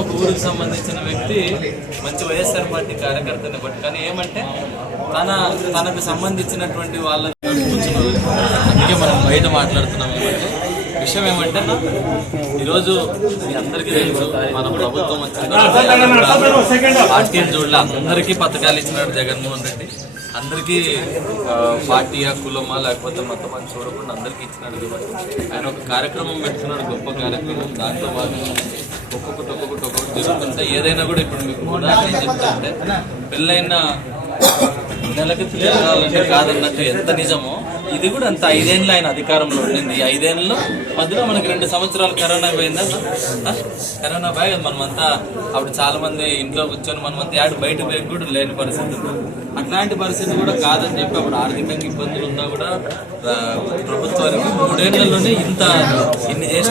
ఒక ఊరికి సంబంధించిన వ్యక్తి మంచి వైఎస్ఆర్ పార్టీ కార్యకర్తని బట్టి కానీ ఏమంటే తనకు సంబంధించినటువంటి వాళ్ళ అందుకే మనం బయట మాట్లాడుతున్నాం. ఏమంటే విషయం ఏమంటే ఈరోజు మీ అందరికీ తెలుసు మన ప్రభుత్వం వచ్చిన పార్టీని చూడలే అందరికీ పథకాలు ఇచ్చినాడు జగన్మోహన్ రెడ్డి. అందరికీ పార్టీయా కులమా లేకపోతే మొత్తం అని చూడకుండా అందరికీ ఇచ్చినాడు కాబట్టి ఆయన ఒక కార్యక్రమం పెట్టుకున్నాడు, గొప్ప కార్యక్రమం. దాంట్లో భాగంగా ఒక్కొక్కటి జరుగుతుంటే ఏదైనా కూడా ఇప్పుడు మీకు కూడా ఏం చెప్తానంటే పెళ్ళైన నెలకి తిరగాలంటే కాదన్నట్టు ఎంత నిజమో ఇది కూడా అంత 5 ఏళ్ళు ఆయన అధికారంలో ఉండింది. ఈ 5 ఏళ్ళలో మధ్యలో మనకి 2 సంవత్సరాలు కరోనా పోయిందా? కరోనా పోయి మనమంతా అప్పుడు చాలా మంది ఇంట్లో కూర్చొని మనమంతా యాడ్ బయట పోయి కూడా లేని పరిస్థితి. అట్లాంటి పరిస్థితి కూడా కాదని చెప్పి అప్పుడు ఆర్థికంగా ఇబ్బందులు ఉన్నా కూడా ప్రభుత్వానికి 3 ఏళ్లలోనే ఇన్ని చేసిన